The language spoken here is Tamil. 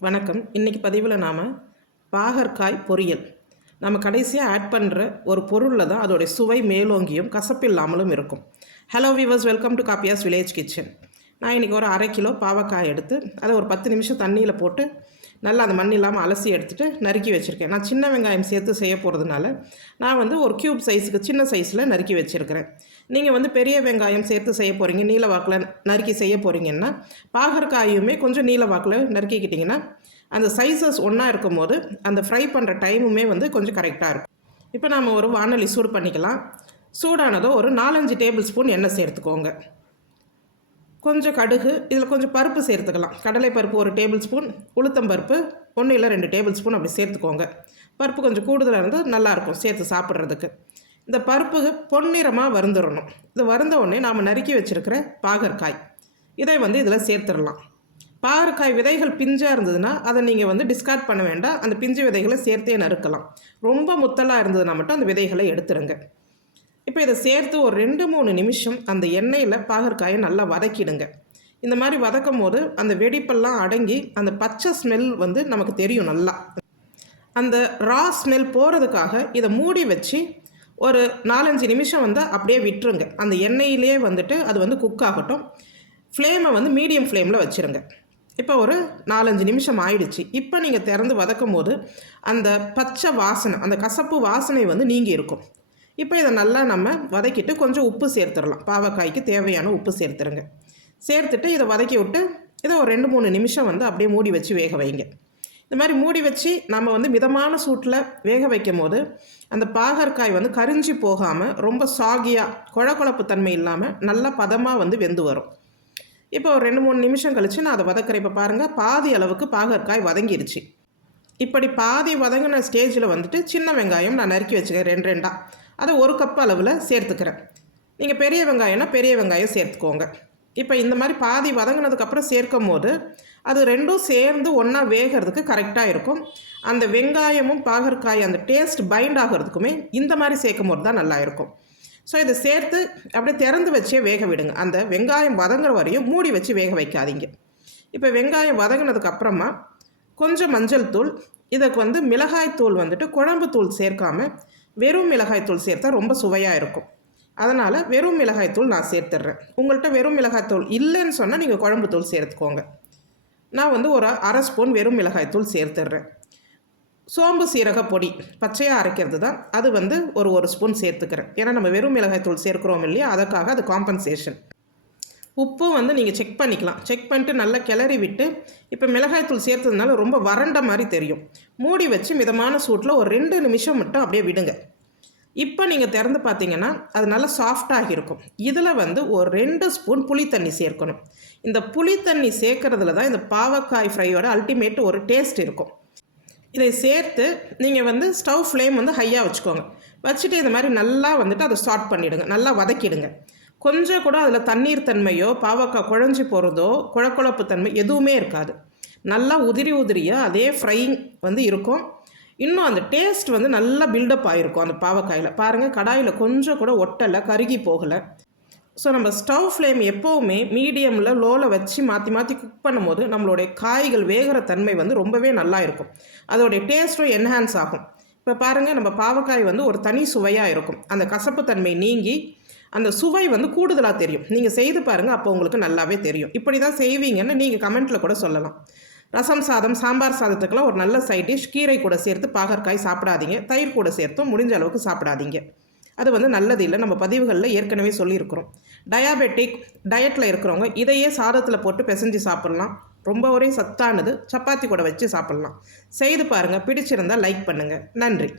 வணக்கம். இன்றைக்கி பதிவில் நாம் பாகற்காய் பொரியல். நம்ம கடைசியாக ஆட் பண்ணுற ஒரு பொருளில் தான் அதோடைய சுவை மேலோங்கியும் கசப்பில்லாமலும் இருக்கும். Hello viewers welcome to காப்பியாஸ் village kitchen நான் இன்றைக்கி ஒரு அரை கிலோ பாவக்காய் எடுத்து அதை ஒரு பத்து நிமிஷம் தண்ணியில் போட்டு நல்லா அந்த மண் இல்லாமல் அலசி எடுத்துகிட்டு நறுக்கி வச்சுருக்கேன். நான் சின்ன வெங்காயம் சேர்த்து செய்ய போகிறதுனால நான் வந்து ஒரு க்யூப் சைஸுக்கு சின்ன சைஸில் நறுக்கி வச்சுருக்கிறேன். நீங்கள் வந்து பெரிய வெங்காயம் சேர்த்து செய்ய போகிறீங்க நீல வாக்கில் நறுக்கி செய்ய போகிறீங்கன்னா பாகற்காயுமே கொஞ்சம் நீல வாக்கில் நறுக்கிக்கிட்டிங்கன்னா அந்த சைஸஸ் ஒன்றா இருக்கும் போது அந்த ஃப்ரை பண்ணுற டைமுமே வந்து கொஞ்சம் கரெக்டாக இருக்கும். இப்போ நாம் ஒரு வானொலி சூடு பண்ணிக்கலாம். சூடானதோ ஒரு நாலஞ்சு டேபிள் ஸ்பூன் எண்ணெய் சேர்த்துக்கோங்க. கொஞ்சம் கடுகு இதில் கொஞ்சம் பருப்பு சேர்த்துக்கலாம். கடலை பருப்பு ஒரு டேபிள் ஸ்பூன் உளுத்தம் பருப்பு ஒன்று இல்லை ரெண்டு டேபிள் ஸ்பூன் அப்படி சேர்த்துக்கோங்க. பருப்பு கொஞ்சம் கூடுதலாக இருந்தால் நல்லாயிருக்கும் சேர்த்து சாப்பிட்றதுக்கு. இந்த பருப்பு பொன்னிறமாக வருந்துடணும் இது வருந்த உடனே நாம் நறுக்கி வச்சுருக்கிற பாகற்காய். இதை வந்து இதில் சேர்த்துடலாம். பாகற்காய் விதைகள் பிஞ்சாக இருந்ததுன்னா அதை நீங்கள் வந்து டிஸ்கார்ட் பண்ண வேண்டாம். அந்த பிஞ்சு விதைகளை சேர்த்தே நறுக்கலாம். ரொம்ப முத்தலாக இருந்ததுன்னா மட்டும் அந்த விதைகளை எடுத்துருங்க. இப்போ இதை சேர்த்து ஒரு ரெண்டு மூணு நிமிஷம் அந்த எண்ணெயில் பாகற்காயை நல்லா வதக்கிடுங்க. இந்த மாதிரி வதக்கும் போது அந்த வெடிப்பெல்லாம் அடங்கி அந்த பச்சை ஸ்மெல் வந்து நமக்கு தெரியும் நல்லா. அந்த ரா ஸ்மெல் போகிறதுக்காக இதை மூடி வச்சு ஒரு நாலஞ்சு நிமிஷம் வந்து அப்படியே விட்டுருங்க. அந்த எண்ணெயிலே வந்துட்டு அது வந்து குக் ஆகட்டும். ஃப்ளேமை வந்து மீடியம் ஃப்ளேமில் வச்சுருங்க. இப்போ ஒரு நாலஞ்சு நிமிஷம் ஆயிடுச்சு. இப்போ நீங்கள் திறந்து வதக்கும் போது அந்த பச்சை வாசனை அந்த கசப்பு வாசனை வந்து நீங்கி இருக்கும். இப்போ இதை நல்லா நம்ம வதக்கிட்டு கொஞ்சம் உப்பு சேர்த்துடலாம். பாவக்காய்க்கு தேவையான உப்பு சேர்த்துருங்க. சேர்த்துட்டு இதை வதக்கி விட்டு இதை ஒரு ரெண்டு மூணு நிமிஷம் வந்து அப்படியே மூடி வச்சு வேக வைங்க. இந்த மாதிரி மூடி வச்சு நம்ம வந்து மிதமான சூட்டில் வேக வைக்கும் போது அந்த பாகற்காய் வந்து கரிஞ்சி போகாமல் ரொம்ப சாகியாக குழக்குழப்பு தன்மை இல்லாமல் நல்ல பதமாக வந்து வெந்து வரும். இப்போ ஒரு ரெண்டு மூணு நிமிஷம் கழித்து நான் அதை வதக்கிறேன். இப்போ பாருங்கள் பாதி அளவுக்கு பாகற்காய் வதங்கிருச்சு. இப்படி பாதி வதங்கின ஸ்டேஜில் வந்துட்டு சின்ன வெங்காயம் நான் நறுக்கி வச்சுக்கிறேன் ரெண்டு ரெண்டாக அதை ஒரு கப் அளவில் சேர்த்துக்கிறேன். நீங்கள் பெரிய வெங்காயம்னா பெரிய வெங்காயம் சேர்த்துக்கோங்க. இப்போ இந்த மாதிரி பாதி வதங்கினதுக்கப்புறம் சேர்க்கும் போது அது ரெண்டும் சேர்ந்து ஒன்றா வேகிறதுக்கு கரெக்டாக இருக்கும். அந்த வெங்காயமும் பாகற்காய் அந்த டேஸ்ட் பைண்ட் ஆகிறதுக்குமே இந்த மாதிரி சேர்க்கும் போது தான் நல்லா இருக்கும். ஸோ இதை சேர்த்து அப்படியே திறந்து வச்சே வேக விடுங்க. அந்த வெங்காயம் வதங்குற வரையும் மூடி வச்சு வேக வைக்காதீங்க. இப்போ வெங்காயம் வதங்கினதுக்கு அப்புறமா கொஞ்சம் மஞ்சள் தூள் இதுக்கு வந்து மிளகாய்த்தூள் வந்துட்டு குழம்பு தூள் சேர்க்காம வெறும் மிளகாய் தூள் சேர்த்தா ரொம்ப சுவையாக இருக்கும். அதனால் வெறும் மிளகாய்த்தூள் நான் சேர்த்துட்றேன். உங்கள்கிட்ட வெறும் மிளகாய்த்தூள் இல்லைன்னு சொன்னால் நீங்கள் குழம்பு தூள் சேர்த்துக்கோங்க. நான் வந்து ஒரு அரை ஸ்பூன் வெறும் மிளகாய்த்தூள் சேர்த்துட்றேன் சேர்த்துடுறேன். சோம்பு சீரக பொடி பச்சையாக அரைக்கிறது தான். அது வந்து ஒரு ஒரு ஸ்பூன் சேர்த்துக்கிறேன். ஏன்னா நம்ம வெறும் மிளகாய் தூள் சேர்க்குறோம் இல்லையா? அதுக்காக அது காம்பன்சேஷன் உப்பும் வந்து நீங்கள் செக் பண்ணிக்கலாம். செக் பண்ணிட்டு நல்லா கிளறி விட்டு இப்போ மிளகாய் தூள் சேர்த்ததுனால ரொம்ப வறண்ட மாதிரி தெரியும். மூடி வச்சு மிதமான சூட்டில் ஒரு ரெண்டு நிமிஷம் மட்டும் அப்படியே விடுங்க. இப்போ நீங்கள் திறந்து பார்த்தீங்கன்னா அது நல்லா சாஃப்டாக இருக்கும். இதில் வந்து ஒரு ரெண்டு ஸ்பூன் புளி தண்ணி சேர்க்கணும். இந்த புளி தண்ணி சேர்க்கறதுல தான் இந்த பாவக்காய் ஃப்ரையோட அல்டிமேட் ஒரு டேஸ்ட் இருக்கும். இதை சேர்த்து நீங்கள் வந்து ஸ்டவ் ஃப்ளேம் வந்து ஹையாக வச்சுக்கோங்க. வச்சுட்டு இந்த மாதிரி நல்லா வந்துட்டு அதை ஸ்டார்ட் பண்ணிவிடுங்க நல்லா வதக்கிடுங்க. கொஞ்சம் கூட அதில் தண்ணீர் தன்மையோ பாவக்காய் குழஞ்சி போகிறதோ குழக்குழப்பு தன்மை எதுவுமே இருக்காது. நல்லா உதிரி உதிரியாக அதே ஃப்ரைங் வந்து இருக்கும். இன்னும் அந்த டேஸ்ட் வந்து நல்லா பில்டப் ஆகிருக்கும் அந்த பாவக்காயில். பாருங்கள் கடாயில் கொஞ்சம் கூட ஒட்டலை கருகி போகலை. ஸோ நம்ம ஸ்டவ் ஃப்ளேம் எப்போவுமே மீடியமில் லோவில் வச்சு மாற்றி மாற்றி குக் பண்ணும்போது நம்மளுடைய காய்கள் வேகிற தன்மை வந்து ரொம்பவே நல்லா இருக்கும். அதோடைய டேஸ்ட்டும் என்ஹான்ஸ் ஆகும். இப்போ பாருங்கள் நம்ம பாவக்காய் வந்து ஒரு தனி சுவையாக இருக்கும். அந்த கசப்பு தன்மை நீங்கி அந்த சுவை வந்து கூடுதலாக தெரியும். நீங்கள் செய்து பாருங்கள் அப்போ உங்களுக்கு நல்லாவே தெரியும். இப்படி தான் செய்வீங்கன்னு நீங்கள் கமெண்ட்டில் கூட சொல்லலாம். ரசம் சாதம் சாம்பார் சாதத்துக்கெல்லாம் ஒரு நல்ல சைட் டிஷ் கீரை கூட சேர்த்து பாகற்காய் சாப்பிடாதீங்க. தயிர் கூட சேர்த்தும் முடிஞ்ச அளவுக்கு சாப்பிடாதீங்க. அது வந்து நல்லது இல்லை. நம்ம பதிவுகளில் ஏற்கனவே சொல்லியிருக்கிறோம். டயாபெட்டிக் டயட்டில் இருக்கிறவங்க இதையே சாதத்தில் போட்டு பிசைஞ்சு சாப்பிட்லாம். ரொம்ப ஒரே சத்தானது. சப்பாத்தி கூட வச்சு சாப்பிட்லாம். செய்து பாருங்கள் பிடிச்சிருந்தால் லைக் பண்ணுங்கள் நன்றி.